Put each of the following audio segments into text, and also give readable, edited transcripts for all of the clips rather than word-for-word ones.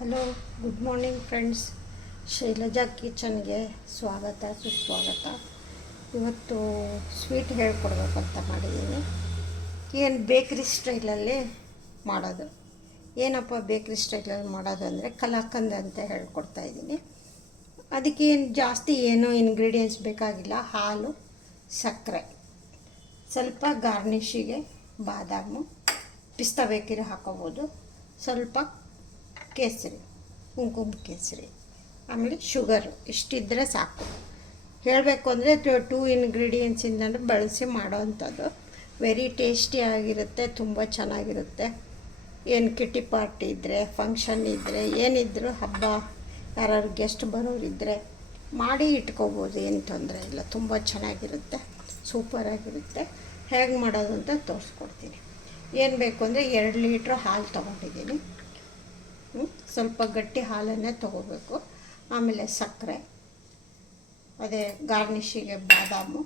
Hello, good morning friends. Shailaja ಕಿಚನ್ಗೆ ಸ್ವಾಗತ ಸುಸ್ವಾಗತ. ಇವತ್ತು ಸ್ವೀಟ್ ಹೇಳ್ಕೊಡ್ಬೇಕಂತ ಮಾಡಿದ್ದೀನಿ. ಏನು ಬೇಕ್ರಿ ಸ್ಟೈಲಲ್ಲಿ ಮಾಡೋದು. ಏನಪ್ಪ ಬೇಕ್ರಿ ಸ್ಟೈಲಲ್ಲಿ ಮಾಡೋದು ಅಂದರೆ ಕಲಾಕಂದ್ ಅಂತ ಹೇಳ್ಕೊಡ್ತಾಯಿದ್ದೀನಿ. ಅದಕ್ಕೆ ಜಾಸ್ತಿ ಏನೋ ಇಂಗ್ರೀಡಿಯೆಂಟ್ಸ್ ಬೇಕಾಗಿಲ್ಲ. ಹಾಲು, ಸಕ್ಕರೆ, ಸ್ವಲ್ಪ ಗಾರ್ನಿಷಿಗೆ ಬಾದಾಮು, ಪಿಸ್ತಾ ಬೇಕಿದ್ರೆ ಹಾಕೋಬೋದು, ಸ್ವಲ್ಪ ಕೇಸರಿ, ಕುಂಕುಮ ಕೇಸರಿ, ಆಮೇಲೆ ಶುಗರು. ಇಷ್ಟಿದ್ದರೆ ಸಾಕು. ಹೇಳಬೇಕು ಅಂದರೆ 2 ಇಂಗ್ರೀಡಿಯೆಂಟ್ಸಿಂದ ಬಳಸಿ ಮಾಡೋವಂಥದ್ದು. ವೆರಿ ಟೇಸ್ಟಿ ಆಗಿರುತ್ತೆ, ತುಂಬ ಚೆನ್ನಾಗಿರುತ್ತೆ. ಏನು ಕಿಟ್ಟಿ ಪಾರ್ಟಿ ಇದ್ದರೆ, ಫಂಕ್ಷನ್ ಇದ್ದರೆ, ಏನಿದ್ದರೂ ಹಬ್ಬ ಯಾರು ಗೆಸ್ಟ್ ಬರೋರಿದ್ದರೆ ಮಾಡಿ ಇಟ್ಕೋಬೋದು, ಏನು ತೊಂದರೆ ಇಲ್ಲ. ತುಂಬ ಚೆನ್ನಾಗಿರುತ್ತೆ, ಸೂಪರಾಗಿರುತ್ತೆ. ಹೇಗೆ ಮಾಡೋದು ಅಂತ ತೋರಿಸ್ಕೊಡ್ತೀನಿ. ಏನು ಬೇಕು ಅಂದರೆ 2 ಲೀಟ್ರ್ ಹಾಲು ತೊಗೊಂಡಿದ್ದೀನಿ. ಸ್ವಲ್ಪ ಗಟ್ಟಿ ಹಾಲನ್ನೇ ತೊಗೋಬೇಕು. ಆಮೇಲೆ ಸಕ್ಕರೆ, ಅದೇ ಗಾರ್ನಿಷಿಗೆ ಬಾದಾಮು,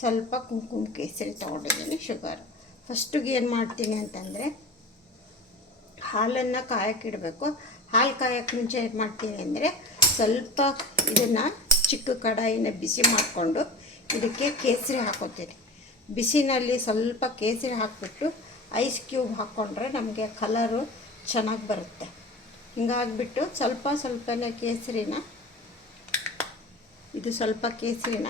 ಸ್ವಲ್ಪ ಕುಂಕುಮ ಕೇಸರಿ ತೊಗೊಂಡಿದ್ದೀನಿ, ಶುಗರ್. ಫಸ್ಟಿಗೆ ಏನು ಮಾಡ್ತೀನಿ ಅಂತಂದರೆ ಹಾಲನ್ನು ಕಾಯಕ್ಕಿಡಬೇಕು. ಹಾಲು ಕಾಯೋಕ್ಕೆ ಮುಂಚೆ ಏನು ಮಾಡ್ತೀನಿ ಅಂದರೆ ಸ್ವಲ್ಪ ಇದನ್ನು ಚಿಕ್ಕ ಕಡಾಯಿನ ಬಿಸಿ ಮಾಡಿಕೊಂಡು ಇದಕ್ಕೆ ಕೇಸರಿ ಹಾಕೋತೀನಿ. ಬಿಸಿನಲ್ಲಿ ಸ್ವಲ್ಪ ಕೇಸರಿ ಹಾಕಿಬಿಟ್ಟು ಐಸ್ ಕ್ಯೂಬ್ ಹಾಕ್ಕೊಂಡ್ರೆ ನಮಗೆ ಕಲರು ಚೆನ್ನಾಗಿ ಬರುತ್ತೆ. ಹಿಂಗಾಗಿಬಿಟ್ಟು ಸ್ವಲ್ಪನೇ ಕೇಸರಿನ, ಇದು ಸ್ವಲ್ಪ ಕೇಸರಿನ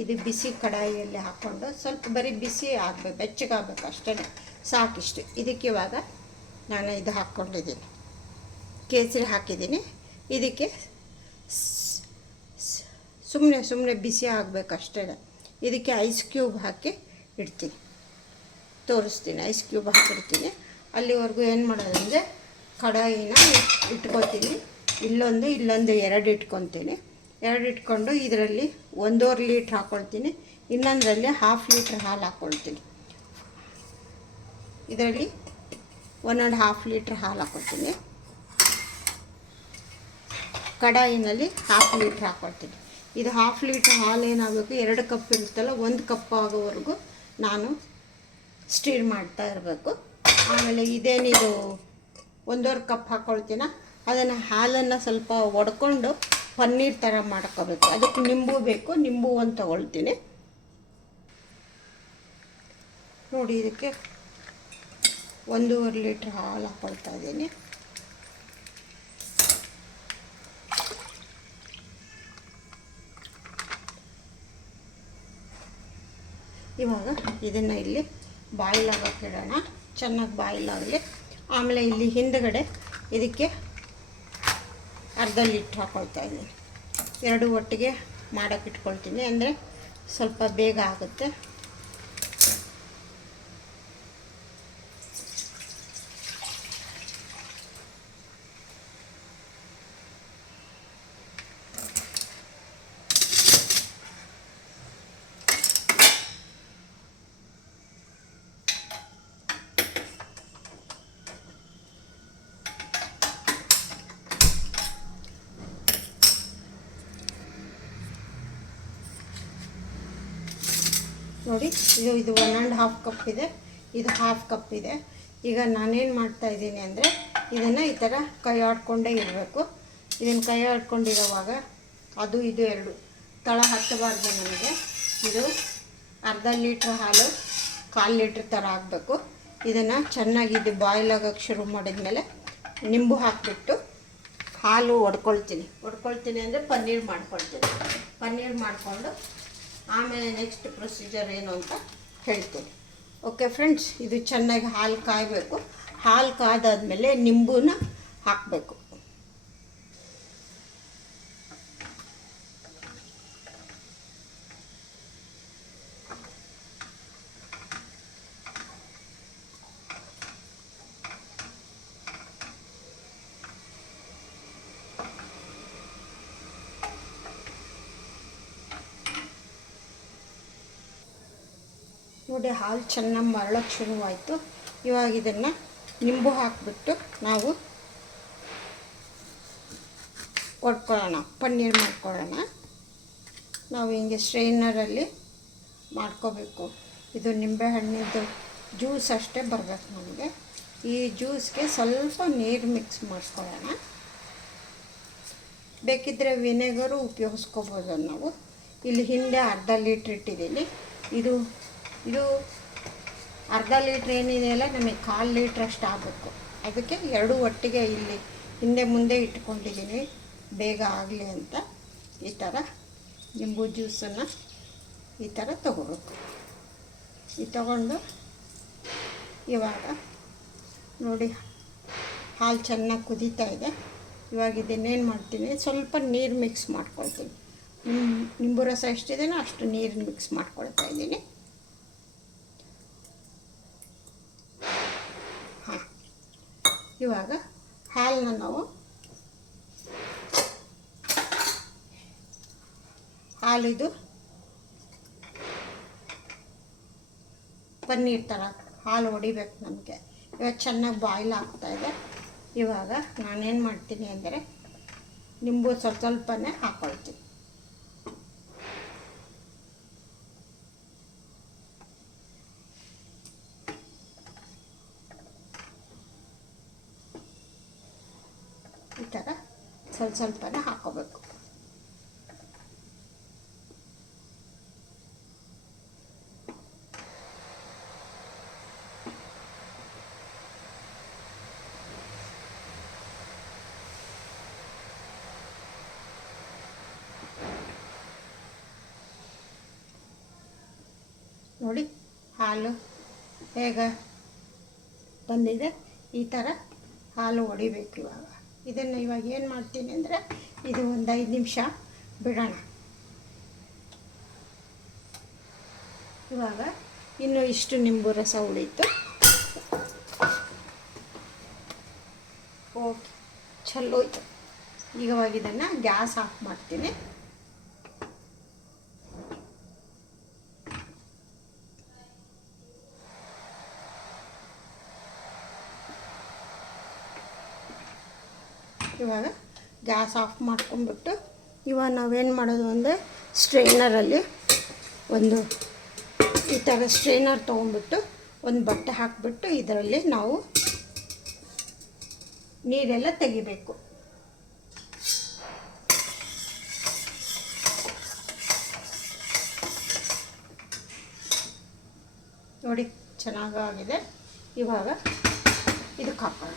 ಇದು ಬಿಸಿ ಕಡಾಯಿಯಲ್ಲಿ ಹಾಕ್ಕೊಂಡು ಸ್ವಲ್ಪ ಬರೀ ಬಿಸಿ ಆಗಬೇಕು, ಬೆಚ್ಚಗಾಗಬೇಕು, ಅಷ್ಟೇ ಸಾಕಿಷ್ಟು. ಇದಕ್ಕೆ ಇವಾಗ ನಾನು ಇದು ಹಾಕ್ಕೊಂಡಿದ್ದೀನಿ, ಕೇಸರಿ ಹಾಕಿದ್ದೀನಿ. ಇದಕ್ಕೆ ಸುಮ್ಮನೆ ಬಿಸಿ ಆಗಬೇಕು ಅಷ್ಟೇ. ಇದಕ್ಕೆ ಐಸ್ ಕ್ಯೂಬ್ ಹಾಕಿ ಇಡ್ತೀನಿ, ತೋರಿಸ್ತೀನಿ. ಐಸ್ ಕ್ಯೂಬ್ ಹಾಕಿಡ್ತೀನಿ. ಅಲ್ಲಿವರೆಗೂ ಏನು ಮಾಡೋದಂದರೆ ಕಡಾಯಿನ ಇಟ್ಕೊತೀನಿ. ಇಲ್ಲೊಂದು 2 ಇಟ್ಕೊತೀನಿ. 2 ಇಟ್ಕೊಂಡು ಇದರಲ್ಲಿ 1.5 ಲೀಟ್ರ್ ಹಾಕ್ಕೊಳ್ತೀನಿ. ಇನ್ನೊಂದರಲ್ಲಿ 1/2 ಲೀಟ್ರ್ ಹಾಲು ಹಾಕ್ಕೊಳ್ತೀನಿ. ಇದರಲ್ಲಿ 1.5 ಲೀಟ್ರ್ ಹಾಲು ಹಾಕ್ಕೊಳ್ತೀನಿ. ಕಡಾಯಿನಲ್ಲಿ 1/2 ಲೀಟ್ರ್ ಹಾಕ್ಕೊಳ್ತೀನಿ. ಇದು 1/2 ಲೀಟ್ರ್ ಹಾಲು ಏನಾಗಬೇಕು, 2 ಕಪ್ ಇರುತ್ತಲ್ಲ, 1 ಕಪ್ ಆಗೋವರೆಗೂ ನಾನು ಸ್ಟೀರ್ ಮಾಡ್ತಾ ಇರಬೇಕು. ಆಮೇಲೆ ಇದೇನಿದು 1.5 ಕಪ್ ಹಾಕ್ಕೊಳ್ತೀನ, ಅದನ್ನು ಹಾಲನ್ನು ಸ್ವಲ್ಪ ಒಡ್ಕೊಂಡು ಪನ್ನೀರ್ ಥರ ಮಾಡ್ಕೋಬೇಕು. ಅದಕ್ಕೆ ನಿಂಬು ಬೇಕು, ನಿಂಬು ಒಂದು ತೊಗೊಳ್ತೀನಿ. ನೋಡಿ, ಇದಕ್ಕೆ 1.5 ಲೀಟ್ರ್ ಹಾಲು ಹಾಕ್ಕೊಳ್ತಾ ಇದ್ದೀನಿ. ಇವಾಗ ಇದನ್ನು ಇಲ್ಲಿ ಬಾಯ್ಲ್ ಆಗೋಕ್ಕೆ ಇಡೋಣ, ಚೆನ್ನಾಗಿ ಬಾಯ್ಲ್ ಆಗಲಿ. ಆಮೇಲೆ ಇಲ್ಲಿ ಹಿಂದುಗಡೆ ಇದಕ್ಕೆ 1/2 ಲೀಟ್ರ್ ಹಾಕ್ಕೊಳ್ತಾ ಇದ್ದೀನಿ. 2 ಒಟ್ಟಿಗೆ ಮಾಡೋಕ್ಕೆ ಇಟ್ಕೊಳ್ತೀನಿ, ಅಂದರೆ ಸ್ವಲ್ಪ ಬೇಗ ಆಗುತ್ತೆ. ನೋಡಿ, ಇದು 1.5 ಕಪ್ ಇದೆ, ಇದು 1/2 ಕಪ್ ಇದೆ. ಈಗ ನಾನೇನು ಮಾಡ್ತಾಯಿದ್ದೀನಿ ಅಂದರೆ ಇದನ್ನು ಈ ಥರ ಕೈ ಆಡ್ಕೊಂಡೇ ಇರಬೇಕು. ಇದನ್ನು ಕೈ ಆಡ್ಕೊಂಡಿರೋವಾಗ ಅದು ಇದು 2 ತಳ ಹತ್ತಬಾರ್ದು ನನಗೆ. ಇದು 1/2 ಲೀಟ್ರ್ ಹಾಲು 1/4 ಲೀಟ್ರ್ ಥರ ಆಗಬೇಕು. ಇದನ್ನು ಚೆನ್ನಾಗಿ ಇದು ಬಾಯ್ಲ್ ಆಗೋಕ್ಕೆ ಶುರು ಮಾಡಿದ್ಮೇಲೆ ನಿಂಬು ಹಾಕಿಬಿಟ್ಟು ಹಾಲು ಒಡ್ಕೊಳ್ತೀನಿ ಅಂದರೆ ಪನ್ನೀರ್ ಮಾಡಿಕೊಂಡು ಆಮೇಲೆ ನೆಕ್ಸ್ಟ್ ಪ್ರೊಸೀಜರ್ ಏನು ಅಂತ ಹೇಳ್ತೀನಿ. ಓಕೆ ಫ್ರೆಂಡ್ಸ್, ಇದು ಚೆನ್ನಾಗಿ ಹಾಲು ಕಾಯಬೇಕು. ಹಾಲು ಕಾದಾದ್ಮೇಲೆ ನಿಂಬುನ ಹಾಕಬೇಕು. ನೋಡಿ, ಹಾಲು ಚೆನ್ನಾಗಿ ಮರಳೋಕ್ಕೆ ಶುರುವಾಯಿತು. ಇವಾಗ ಇದನ್ನು ನಿಂಬು ಹಾಕಿಬಿಟ್ಟು ನಾವು ಪನ್ನೀರ್ ಮಾಡ್ಕೊಳ್ಳೋಣ. ನಾವು ಹಿಂಗೆ ಸ್ಟ್ರೈನರಲ್ಲಿ ಮಾಡ್ಕೋಬೇಕು. ಇದು ನಿಂಬೆಹಣ್ಣಿದ್ದು ಜ್ಯೂಸ್ ಅಷ್ಟೇ ಬರಬೇಕು ನಮಗೆ. ಈ ಜ್ಯೂಸ್ಗೆ ಸ್ವಲ್ಪ ನೀರು ಮಿಕ್ಸ್ ಮಾಡ್ಕೊಳ್ಳೋಣ. ಬೇಕಿದ್ದರೆ ವಿನೆಗರು ಉಪಯೋಗಿಸ್ಕೋಬೋದು ನಾವು. ಇಲ್ಲಿ ಹಿಂದೆ ಅರ್ಧ ಲೀಟ್ರ್ ಇಟ್ಟಿದ್ದೀನಿ. ಇದು ಇದು ಅರ್ಧ ಲೀಟ್ರ್ ಏನಿದೆಯಲ್ಲ ನಮಗೆ 1/4 ಲೀಟ್ರ್ ಅಷ್ಟು ಆಗಬೇಕು. ಅದಕ್ಕೆ ಎರಡೂ ಒಟ್ಟಿಗೆ ಇಲ್ಲಿ ಹಿಂದೆ ಮುಂದೆ ಇಟ್ಕೊಂಡಿದ್ದೀನಿ ಬೇಗ ಆಗಲಿ ಅಂತ. ಈ ಥರ ನಿಂಬು ಜ್ಯೂಸನ್ನು ಈ ಥರ ತೊಗೋಬೇಕು. ಈ ತಗೊಂಡು ಇವಾಗ ನೋಡಿ ಹಾಲು ಚೆನ್ನಾಗಿ ಕುದೀತಾ ಇದೆ. ಇವಾಗ ಇದನ್ನೇನು ಮಾಡ್ತೀನಿ, ಸ್ವಲ್ಪ ನೀರು ಮಿಕ್ಸ್ ಮಾಡ್ಕೊಳ್ತೀನಿ. ನಿಂಬು ರಸ ಎಷ್ಟಿದೆಯೋ ಅಷ್ಟು ನೀರು ಮಿಕ್ಸ್ ಮಾಡ್ಕೊಳ್ತಾ ಇದ್ದೀನಿ. ಹಾಂ, ಇವಾಗ ಹಾಲನ್ನ ನಾವು ಹಾಲಿದು ಪನ್ನೀರ್ ಥರ ಹಾಲು ಹೊಡಿಬೇಕು ನಮಗೆ. ಇವಾಗ ಚೆನ್ನಾಗಿ ಬಾಯ್ಲ್ ಆಗ್ತಾಯಿದೆ. ಇವಾಗ ನಾನೇನು ಮಾಡ್ತೀನಿ ಅಂದರೆ ನಿಂಬು ಸ್ವಲ್ಪನೇ ಹಾಕ್ಕೊಳ್ತೀನಿ. ಈ ಥರ ಸ್ವಲ್ಪನೇ ಹಾಕ್ಕೋಬೇಕು. ನೋಡಿ ಹಾಲು ಹೇಗೆ ಬಂದಿದೆ. ಈ ಥರ ಹಾಲು ಹೊಡಿಬೇಕು. ಇದನ್ನು ಇವಾಗ ಏನು ಮಾಡ್ತೀನಿ ಅಂದರೆ ಇದು ಒಂದು 5 ನಿಮಿಷ ಬಿಡೋಣ. ಇವಾಗ ಇನ್ನೂ ಇಷ್ಟು ನಿಂಬು ರಸ ಉಳೀತು. ಓಕೆ, ಚಲೋ ಇತ್ತು. ಇವಾಗ ಇದನ್ನು ಗ್ಯಾಸ್ ಆಫ್ ಮಾಡ್ತೀನಿ. ಇವಾಗ ಗ್ಯಾಸ್ ಆಫ್ ಮಾಡ್ಕೊಂಡ್ಬಿಟ್ಟು ಇವಾಗ ನಾವೇನು ಮಾಡೋದು ಅಂದರೆ ಸ್ಟ್ರೈನರಲ್ಲಿ ಒಂದು ಈ ಥರ ಸ್ಟ್ರೈನರ್ ತೊಗೊಂಡ್ಬಿಟ್ಟು ಒಂದು ಬಟ್ಟೆ ಹಾಕಿಬಿಟ್ಟು ಇದರಲ್ಲಿ ನಾವು ನೀರೆಲ್ಲ ತೆಗಿಬೇಕು. ನೋಡಿ ಚೆನ್ನಾಗಾಗಿದೆ. ಇವಾಗ ಇದಕ್ಕೆ ಹಾಕೋಣ.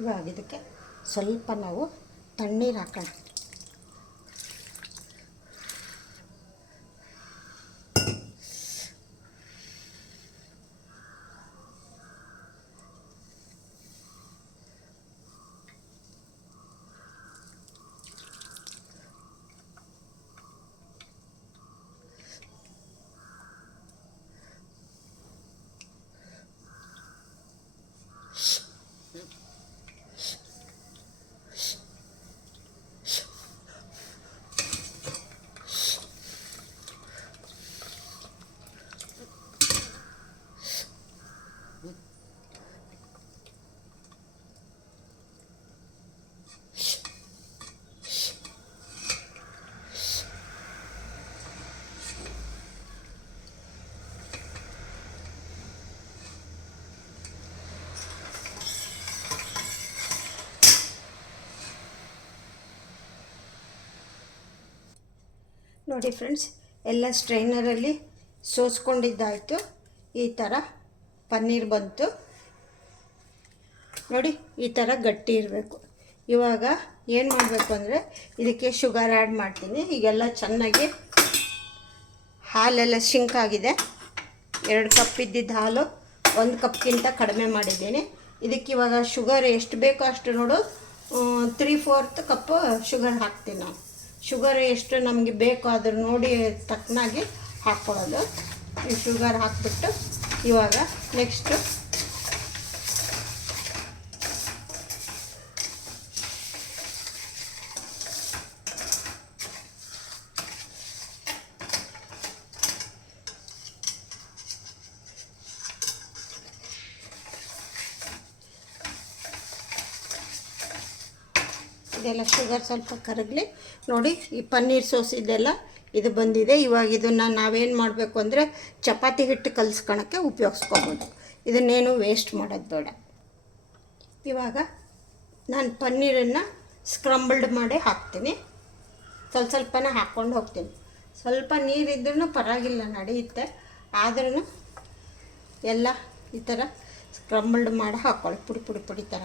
ಇವಾಗ ಇದಕ್ಕೆ ಸ್ವಲ್ಪ ನಾವು ತಣ್ಣೀರು ಹಾಕೋಣ. ನೋಡಿ ಫ್ರೆಂಡ್ಸ್, ಎಲ್ಲ ಸ್ಟ್ರೈನರಲ್ಲಿ ಸೋಸ್ಕೊಂಡಿದ್ದಾಯಿತು. ಈ ಥರ ಪನ್ನೀರ್ ಬಂತು ನೋಡಿ. ಈ ಥರ ಗಟ್ಟಿ ಇರಬೇಕು. ಇವಾಗ ಏನು ಮಾಡಬೇಕು ಅಂದರೆ ಇದಕ್ಕೆ ಶುಗರ್ ಆ್ಯಡ್ ಮಾಡ್ತೀನಿ. ಈಗೆಲ್ಲ ಚೆನ್ನಾಗಿ ಹಾಲೆಲ್ಲ ಶಿಂಕ್ ಆಗಿದೆ. 2 ಕಪ್ ಇದ್ದಿದ್ದು ಹಾಲು 1 ಕಪ್ಗಿಂತ ಕಡಿಮೆ ಮಾಡಿದ್ದೀನಿ. ಇದಕ್ಕೆ ಇವಾಗ ಶುಗರ್ ಎಷ್ಟು ಬೇಕೋ ಅಷ್ಟು ನೋಡು, 3/4 ಕಪ್ ಶುಗರ್ ಹಾಕ್ತೀನಿ ನಾವು. ಶುಗರ್ ಎಷ್ಟು ನಮಗೆ ಬೇಕೋ ಅದ್ರ ನೋಡಿ ತಕ್ಕನಾಗಿ ಹಾಕ್ಕೊಳ್ಳೋದು. ಈ ಶುಗರ್ ಹಾಕ್ಬಿಟ್ಟು ಇವಾಗ ನೆಕ್ಸ್ಟು ಇದೆಲ್ಲ ಶುಗರ್ ಸ್ವಲ್ಪ ಕರಗಲಿ. ನೋಡಿ, ಈ ಪನ್ನೀರ್ ಸೋಸ್ ಇದೆಲ್ಲ ಇದು ಬಂದಿದೆ. ಇವಾಗ ಇದನ್ನು ನಾವೇನು ಮಾಡಬೇಕು ಅಂದರೆ ಚಪಾತಿ ಹಿಟ್ಟು ಕಲಿಸ್ಕೊಳಕ್ಕೆ ಉಪಯೋಗಿಸ್ಕೊಬೋದು. ಇದನ್ನೇನು ವೇಸ್ಟ್ ಮಾಡೋದು ಬೇಡ. ಇವಾಗ ನಾನು ಪನ್ನೀರನ್ನು ಸ್ಕ್ರಂಬಲ್ಡ್ ಮಾಡಿ ಹಾಕ್ತೀನಿ. ಸ್ವಲ್ಪನೇ ಹಾಕ್ಕೊಂಡು ಹೋಗ್ತೀನಿ. ಸ್ವಲ್ಪ ನೀರಿದ್ರೂ ಪರವಾಗಿಲ್ಲ, ನಡೆಯುತ್ತೆ. ಆದ್ರೂ ಎಲ್ಲ ಈ ಥರ ಸ್ಕ್ರಂಬಲ್ಡ್ ಮಾಡಿ ಹಾಕ್ಕೊಳ್ಳಿ, ಪುಡಿ ಪುಡಿ ಪುಡಿ ಥರ.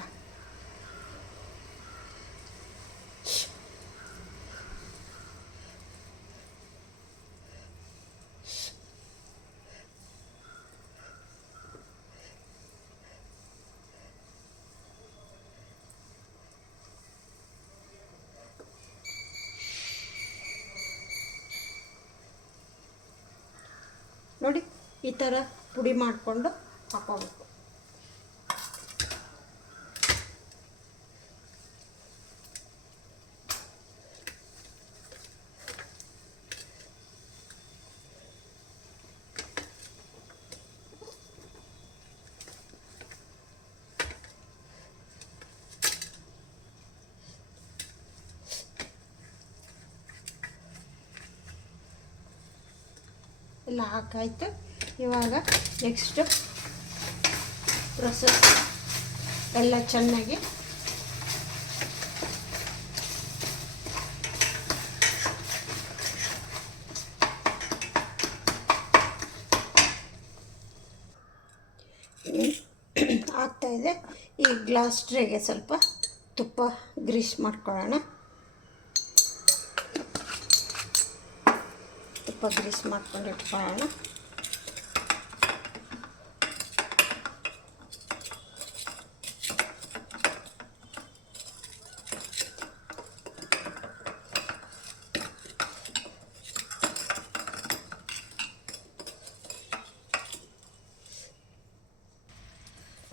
ನೋಡಿ, ಈ ಥರ ಪುಡಿ ಮಾಡಿಕೊಂಡು ಹಾಕೋಬೇಕು. ಎಲ್ಲ ಹಾಕಾಯ್ತು. ಇವಾಗ ನೆಕ್ಸ್ಟು ಪ್ರೊಸೆಸ್ ಎಲ್ಲ ಚೆನ್ನಾಗಿ ಆಗ್ತಾಯಿದೆ. ಈ ಗ್ಲಾಸ್ ಟ್ರೇಗೆ ಸ್ವಲ್ಪ ತುಪ್ಪ ಗ್ರೀಸ್ ಮಾಡ್ಕೊಳ್ಳೋಣ. ತುಪ್ಪ ಗ್ರೀಸ್ ಮಾಡ್ಕೊಂಡು ಇಟ್ಕೊಳ್ಳೋಣ.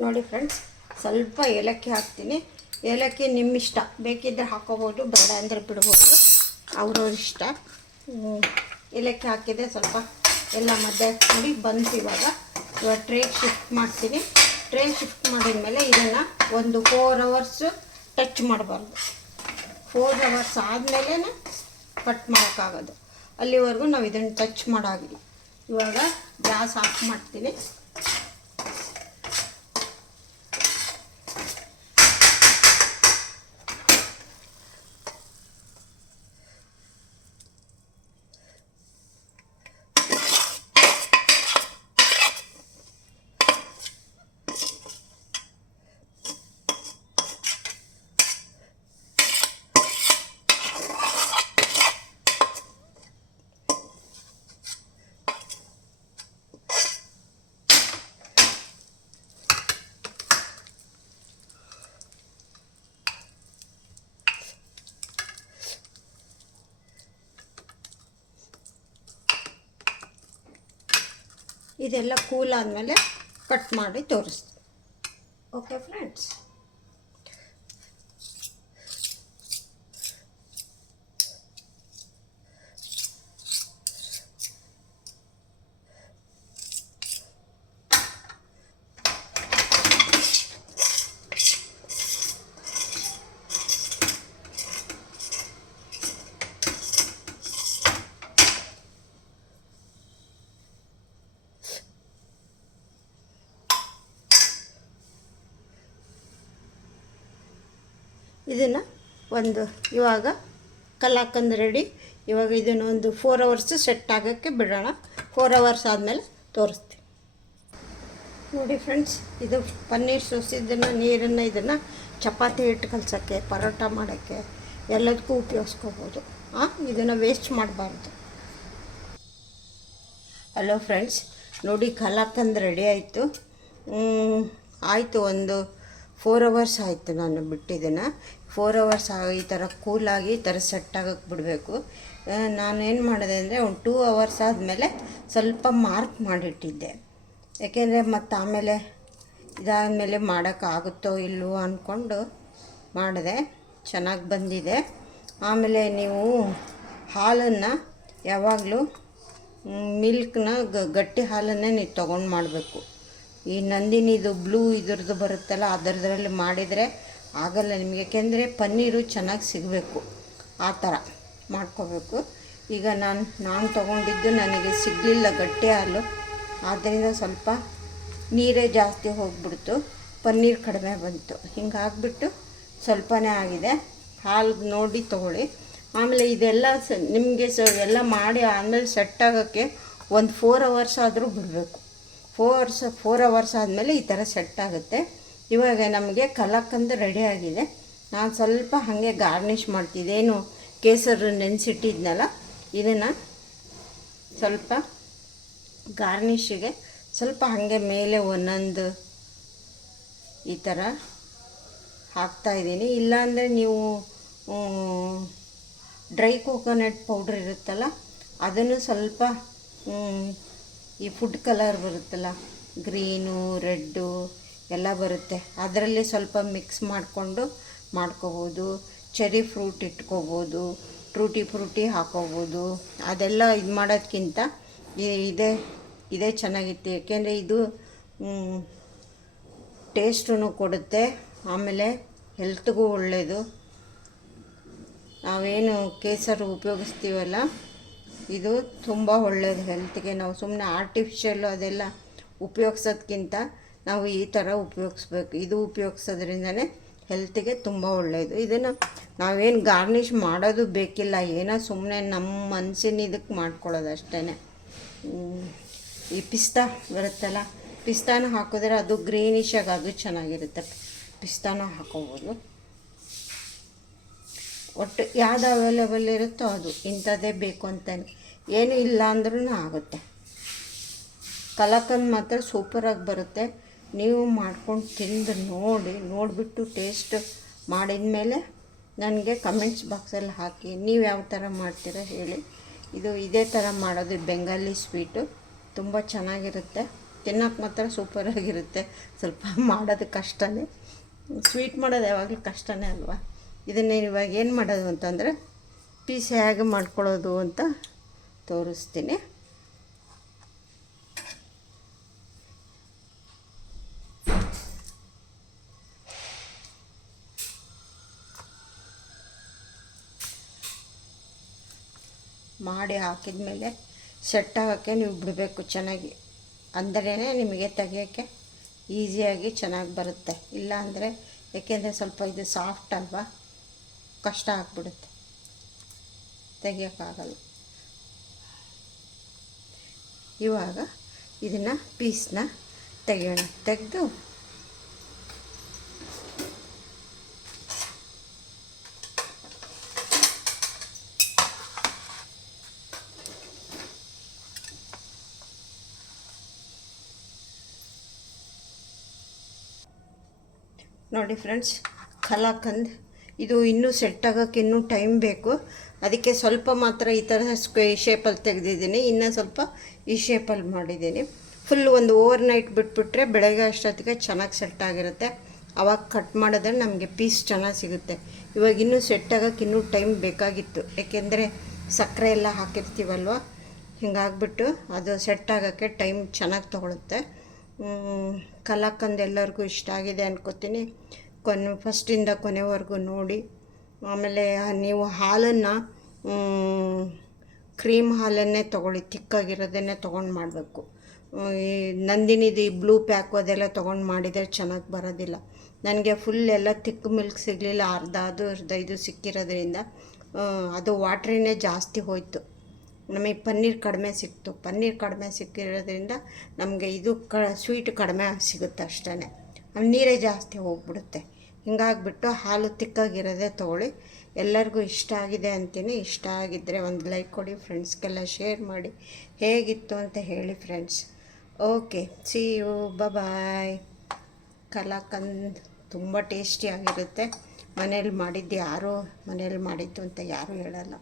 ನೋಡಿ ಫ್ರೆಂಡ್ಸ್, ಸ್ವಲ್ಪ ಏಲಕ್ಕಿ ಹಾಕ್ತೀನಿ. ಏಲಕ್ಕಿ ನಿಮ್ಮ ಇಷ್ಟ, ಬೇಕಿದ್ದರೆ ಹಾಕೋಬೋದು, ಬೇಡ ಅಂದರೆ ಬಿಡ್ಬೋದು, ಅವ್ರವ್ರ ಇಷ್ಟ. ಏಲಕ್ಕಿ ಹಾಕಿದೆ ಸ್ವಲ್ಪ ಎಲ್ಲ ಮಧ್ಯೆ ನೋಡಿ ಬಂತು. ಇವಾಗ ಟ್ರೇಗೆ ಶಿಫ್ಟ್ ಮಾಡ್ತೀನಿ. ಟ್ರೇಗೆ ಶಿಫ್ಟ್ ಮಾಡಿದ್ಮೇಲೆ ಇದನ್ನು ಒಂದು 4 ಅವರ್ಸು ಟಚ್ ಮಾಡಬಾರ್ದು. 4 ಅವರ್ಸ್ ಆದಮೇಲೆ ಕಟ್ ಮಾಡೋಕ್ಕಾಗೋದು. ಅಲ್ಲಿವರೆಗೂ ನಾವು ಇದನ್ನು ಟಚ್ ಮಾಡೋಂಗಿಲ್ಲ. ಇವಾಗ ಗ್ಯಾಸ್ ಆಫ್ ಮಾಡ್ತೀನಿ. ಇದೆಲ್ಲ ಕೂಲ್ ಆದಮೇಲೆ ಕಟ್ ಮಾಡಿ ತೋರಿಸ್ತೀನಿ. ಓಕೆ ಫ್ರೆಂಡ್ಸ್, ಇದನ್ನು ಇವಾಗ ಕಲಾಕಂದ್ ರೆಡಿ. ಇವಾಗ ಇದನ್ನು ಒಂದು 4 ಅವರ್ಸ್ ಸೆಟ್ ಆಗೋಕ್ಕೆ ಬಿಡೋಣ. 4 ಅವರ್ಸ್ ಆದಮೇಲೆ ತೋರಿಸ್ತೀನಿ. ನೋಡಿ ಫ್ರೆಂಡ್ಸ್, ಇದು ಪನ್ನೀರ್ ಸೋಸಿದ್ದನ್ನು ನೀರನ್ನು ಇದನ್ನು ಚಪಾತಿ ಹಿಟ್ಟು ಕಲಸೋಕ್ಕೆ, ಪರೋಟ ಮಾಡೋಕ್ಕೆ ಎಲ್ಲದಕ್ಕೂ ಉಪಯೋಗಿಸ್ಕೋಬೋದು. ಇದನ್ನು ವೇಸ್ಟ್ ಮಾಡಬಾರ್ದು. ಹಲೋ ಫ್ರೆಂಡ್ಸ್, ನೋಡಿ ಕಲಾಕಂದ್ ರೆಡಿ ಆಯಿತು. ಒಂದು 4 ಅವರ್ಸ್ ಆಯಿತು ನಾನು ಬಿಟ್ಟಿದ್ದನ್ನು. 4 ಅವರ್ಸ್ ಈ ಥರ ಕೂಲಾಗಿ ಈ ಥರ ಸೆಟ್ ಆಗೋಕ್ಕೆ ಬಿಡಬೇಕು. ನಾನೇನು ಮಾಡಿದೆ ಅಂದರೆ ಒಂದು 2 ಅವರ್ಸ್ ಆದಮೇಲೆ ಸ್ವಲ್ಪ ಮಾರ್ಕ್ ಮಾಡಿಟ್ಟಿದ್ದೆ. ಯಾಕೆಂದರೆ ಮತ್ತು ಆಮೇಲೆ ಇದಾದಮೇಲೆ ಮಾಡೋಕ್ಕಾಗುತ್ತೋ ಇಲ್ಲವೋ ಅಂದ್ಕೊಂಡು ಮಾಡಿದೆ. ಚೆನ್ನಾಗಿ ಬಂದಿದೆ. ಆಮೇಲೆ ನೀವು ಹಾಲನ್ನು ಯಾವಾಗಲೂ ಮಿಲ್ಕ್ನ ಗಟ್ಟಿ ಹಾಲನ್ನೇ ನೀವು ತೊಗೊಂಡು ಮಾಡಬೇಕು. ಈ ನಂದಿನಿದು ಬ್ಲೂ ಇದ್ರದ್ದು ಬರುತ್ತಲ್ಲ, ಅದರದ್ರಲ್ಲಿ ಮಾಡಿದರೆ ಆಗಲ್ಲ ನಿಮಗೆ. ಯಾಕೆಂದರೆ ಪನ್ನೀರು ಚೆನ್ನಾಗಿ ಸಿಗಬೇಕು, ಆ ಥರ ಮಾಡ್ಕೋಬೇಕು. ಈಗ ನಾನು ತೊಗೊಂಡಿದ್ದು ನನಗೆ ಸಿಗಲಿಲ್ಲ ಗಟ್ಟಿ ಹಾಲು, ಆದ್ದರಿಂದ ಸ್ವಲ್ಪ ನೀರೇ ಜಾಸ್ತಿ ಹೋಗಿಬಿಡ್ತು, ಪನ್ನೀರ್ ಕಡಿಮೆ ಬಂತು. ಹಿಂಗಾಗ್ಬಿಟ್ಟು ಸ್ವಲ್ಪನೇ ಆಗಿದೆ. ಹಾಲು ನೋಡಿ ತೊಗೊಳ್ಳಿ. ಆಮೇಲೆ ಇದೆಲ್ಲ ನಿಮಗೆ ಎಲ್ಲ ಮಾಡಿ ಆಮೇಲೆ ಸೆಟ್ ಆಗೋಕ್ಕೆ ಒಂದು 4 ಅವರ್ಸ್ ಆದರೂ ಬಿಡಬೇಕು. 4 ಅವರ್ಸ್ ಆದಮೇಲೆ ಈ ಥರ ಸೆಟ್ ಆಗುತ್ತೆ. ಇವಾಗ ನಮಗೆ ಕಲಾಕಂದ್ ರೆಡಿ ಆಗಿದೆ. ನಾನು ಸ್ವಲ್ಪ ಹಾಗೆ ಗಾರ್ನಿಷ್ ಮಾಡ್ತಿದ್ದೇನು, ಕೇಸರು ನೆನೆಸಿಟ್ಟಿದ್ನಲ್ಲ, ಇದನ್ನು ಸ್ವಲ್ಪ ಗಾರ್ನಿಷಿಗೆ ಸ್ವಲ್ಪ ಹಾಗೆ ಮೇಲೆ ಒಂದೊಂದು ಈ ಥರ ಹಾಕ್ತಾಯಿದ್ದೀನಿ. ಇಲ್ಲಾಂದರೆ ನೀವು ಡ್ರೈ ಕೋಕೋನಟ್ ಪೌಡ್ರ್ ಇರುತ್ತಲ್ಲ, ಅದನ್ನು ಸ್ವಲ್ಪ ಈ ಫುಡ್ ಕಲರ್ ಬರುತ್ತಲ್ಲ, ಗ್ರೀನು ರೆಡ್ಡು ಎಲ್ಲ ಬರುತ್ತೆ, ಅದರಲ್ಲಿ ಸ್ವಲ್ಪ ಮಿಕ್ಸ್ ಮಾಡಿಕೊಂಡು ಮಾಡ್ಕೋಬೋದು. ಚೆರಿ ಫ್ರೂಟ್ ಇಟ್ಕೋಬೋದು, ಟ್ರೂಟಿ ಫ್ರೂಟಿ ಹಾಕೋಬೋದು. ಅದೆಲ್ಲ ಇದು ಮಾಡೋದಕ್ಕಿಂತ ಇದೇ ಚೆನ್ನಾಗಿತ್ತು. ಏಕೆಂದರೆ ಇದು ಟೇಸ್ಟೂ ಕೊಡುತ್ತೆ, ಆಮೇಲೆ ಹೆಲ್ತ್ಗೂ ಒಳ್ಳೆಯದು. ನಾವೇನು ಕೇಸರು ಉಪಯೋಗಿಸ್ತೀವಲ್ಲ, ಇದು ತುಂಬ ಒಳ್ಳೆಯದು ಹೆಲ್ತ್ಗೆ. ನಾವು ಸುಮ್ಮನೆ ಆರ್ಟಿಫಿಷಿಯಲ್ಲು ಅದೆಲ್ಲ ಉಪಯೋಗಿಸೋದ್ಕಿಂತ ನಾವು ಈ ಥರ ಉಪಯೋಗಿಸ್ಬೇಕು. ಇದು ಉಪಯೋಗಿಸೋದ್ರಿಂದನೇ ಹೆಲ್ತಿಗೆ ತುಂಬ ಒಳ್ಳೆಯದು. ಇದನ್ನು ನಾವೇನು ಗಾರ್ನಿಷ್ ಮಾಡೋದು ಬೇಕಿಲ್ಲ, ಏನೋ ಸುಮ್ಮನೆ ನಮ್ಮ ಮನಸ್ಸಿನ ಇದಕ್ಕೆ ಮಾಡ್ಕೊಳ್ಳೋದು ಅಷ್ಟೇ. ಈ ಪಿಸ್ತಾ ಬರುತ್ತಲ್ಲ, ಪಿಸ್ತಾನ ಹಾಕಿದ್ರೆ ಅದು ಗ್ರೀನಿಶಾಗಿ ಅದು ಚೆನ್ನಾಗಿರುತ್ತೆ. ಪಿಸ್ತಾನ ಹಾಕೋಬೋದು. ಒಟ್ಟು ಯಾವುದು ಅವೈಲೇಬಲ್ ಇರುತ್ತೋ ಅದು, ಇಂಥದ್ದೇ ಬೇಕು ಅಂತಾನೆ ಏನೂ ಇಲ್ಲ ಅಂದ್ರೂ ಆಗುತ್ತೆ. ಕಲಾಕಂದ್ ಮಾತ್ರ ಸೂಪರಾಗಿ ಬರುತ್ತೆ. ನೀವು ಮಾಡ್ಕೊಂಡು ತಿಂದು ನೋಡಿಬಿಟ್ಟು ಟೇಸ್ಟ್ ಮಾಡಿದ ಮೇಲೆ ನನಗೆ ಕಮೆಂಟ್ಸ್ ಬಾಕ್ಸಲ್ಲಿ ಹಾಕಿ ನೀವು ಯಾವ ಥರ ಮಾಡ್ತೀರಾ ಹೇಳಿ. ಇದೇ ಥರ ಮಾಡೋದು ಬೆಂಗಾಲಿ ಸ್ವೀಟು, ತುಂಬ ಚೆನ್ನಾಗಿರುತ್ತೆ. ತಿನ್ನೋಕೆ ಮಾತ್ರ ಸೂಪರಾಗಿರುತ್ತೆ. ಸ್ವಲ್ಪ ಮಾಡೋದು ಕಷ್ಟನೇ, ಸ್ವೀಟ್ ಮಾಡೋದು ಯಾವಾಗಲೂ ಕಷ್ಟನೇ ಅಲ್ವಾ. ಇದನ್ನು ಇವಾಗ ಏನು ಮಾಡೋದು ಅಂತಂದರೆ ಪೀಸ್ ಹೇಗೆ ಮಾಡ್ಕೊಳ್ಳೋದು ಅಂತ ತೋರಿಸ್ತೀನಿ. ಮಾಡಿ ಹಾಕಿದ ಮೇಲೆ ಸೆಟ್ ಆಗೋಕ್ಕೆ ನೀವು ಬಿಡಬೇಕು ಚೆನ್ನಾಗಿ, ಅಂದ್ರೇ ನಿಮಗೆ ತೆಗಿಯೋಕ್ಕೆ ಈಸಿಯಾಗಿ ಚೆನ್ನಾಗಿ ಬರುತ್ತೆ. ಇಲ್ಲ ಅಂದರೆ, ಏಕೆಂದರೆ ಸ್ವಲ್ಪ ಇದು ಸಾಫ್ಟ್ ಅಲ್ವಾ, ಕಷ್ಟ ಆಗಿಬಿಡುತ್ತೆ, ತೆಗಿಯೋಕ್ಕಾಗಲ್ಲ. ಇವಾಗ ಇದನ್ನು ಪೀಸ್ನ ತೆಗೆಯೋಣ. ತೆಗೆದು ನೋಡಿ ಫ್ರೆಂಡ್ಸ್, ಕಲಾಕಂದ್ ಇದು ಇನ್ನೂ ಸೆಟ್ ಆಗೋಕ್ಕೆ ಇನ್ನೂ ಟೈಮ್ ಬೇಕು. ಅದಕ್ಕೆ ಸ್ವಲ್ಪ ಮಾತ್ರ ಈ ಥರ ಶೇಪಲ್ಲಿ ತೆಗೆದಿದ್ದೀನಿ, ಇನ್ನೂ ಸ್ವಲ್ಪ ಈ ಶೇಪಲ್ಲಿ ಮಾಡಿದ್ದೀನಿ. ಫುಲ್ ಒಂದು ಓವರ್ ನೈಟ್ ಬಿಟ್ಬಿಟ್ರೆ ಬೆಳಗ್ಗೆ ಅಷ್ಟೊತ್ತಿಗೆ ಚೆನ್ನಾಗಿ ಸೆಟ್ ಆಗಿರುತ್ತೆ. ಆವಾಗ ಕಟ್ ಮಾಡಿದ್ರೆ ನಮಗೆ ಪೀಸ್ ಚೆನ್ನಾಗಿ ಸಿಗುತ್ತೆ. ಇವಾಗ ಇನ್ನೂ ಸೆಟ್ ಆಗೋಕ್ಕೆ ಇನ್ನೂ ಟೈಮ್ ಬೇಕಾಗಿತ್ತು, ಏಕೆಂದರೆ ಸಕ್ಕರೆ ಎಲ್ಲ ಹಾಕಿರ್ತೀವಲ್ವ, ಹಿಂಗಾಗ್ಬಿಟ್ಟು ಅದು ಸೆಟ್ ಆಗೋಕ್ಕೆ ಟೈಮ್ ಚೆನ್ನಾಗಿ ತೊಗೊಳುತ್ತೆ. ಕಲಾಕಂದ್ ಎಲ್ಲರಿಗೂ ಇಷ್ಟ ಆಗಿದೆ ಅನ್ಕೋತೀನಿ. ಫಸ್ಟಿಂದ ಕೊನೆವರೆಗೂ ನೋಡಿ. ಆಮೇಲೆ ನೀವು ಹಾಲನ್ನು ಕ್ರೀಮ್ ಹಾಲನ್ನೇ ತೊಗೊಳ್ಳಿ, ತಿಕ್ಕಾಗಿರೋದನ್ನೇ ತೊಗೊಂಡು ಮಾಡಬೇಕು. ಈ ನಂದಿನಿದು ಈ ಬ್ಲೂ ಪ್ಯಾಕು ಅದೆಲ್ಲ ತೊಗೊಂಡು ಮಾಡಿದರೆ ಚೆನ್ನಾಗಿ ಬರೋದಿಲ್ಲ. ನನಗೆ ಫುಲ್ ಎಲ್ಲ ತಿಕ್ ಮಿಲ್ಕ್ ಸಿಗಲಿಲ್ಲ, ಅರ್ಧ ಇದು ಸಿಕ್ಕಿರೋದ್ರಿಂದ ಅದು ವಾಟ್ರಿನೇ ಜಾಸ್ತಿ ಹೋಯಿತು. ನಮಗೆ ಪನ್ನೀರ್ ಕಡಿಮೆ ಸಿಕ್ತು. ಪನ್ನೀರ್ ಕಡಿಮೆ ಸಿಕ್ಕಿರೋದ್ರಿಂದ ನಮಗೆ ಇದು ಸ್ವೀಟ್ ಕಡಿಮೆ ಸಿಗುತ್ತೆ ಅಷ್ಟೇ. ನೀರೇ ಜಾಸ್ತಿ ಹೋಗ್ಬಿಡುತ್ತೆ. ಹಿಂಗಾಗಿಬಿಟ್ಟು ಹಾಲು ತಿಕ್ಕಾಗಿರೋದೇ ತೊಗೊಳ್ಳಿ. ಎಲ್ಲರಿಗೂ ಇಷ್ಟ ಆಗಿದೆ ಅಂತೀನಿ. ಇಷ್ಟ ಆಗಿದ್ದರೆ ಒಂದು ಲೈಕ್ ಕೊಡಿ, ಫ್ರೆಂಡ್ಸ್ಗೆಲ್ಲ ಶೇರ್ ಮಾಡಿ. ಹೇಗಿತ್ತು ಅಂತ ಹೇಳಿ ಫ್ರೆಂಡ್ಸ್. ಓಕೆ, ಸಿ ಯು, ಬಾಯ್. ಕಲಾಕಂದ್ ತುಂಬ ಟೇಸ್ಟಿಯಾಗಿರುತ್ತೆ. ಮನೇಲಿ ಮಾಡಿದ್ದು ಯಾರೂ ಮನೇಲಿ ಮಾಡಿದ್ದು ಅಂತ ಯಾರೂ ಹೇಳಲ್ಲ.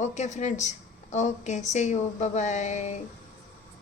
Okay friends. Okay, see you, bye.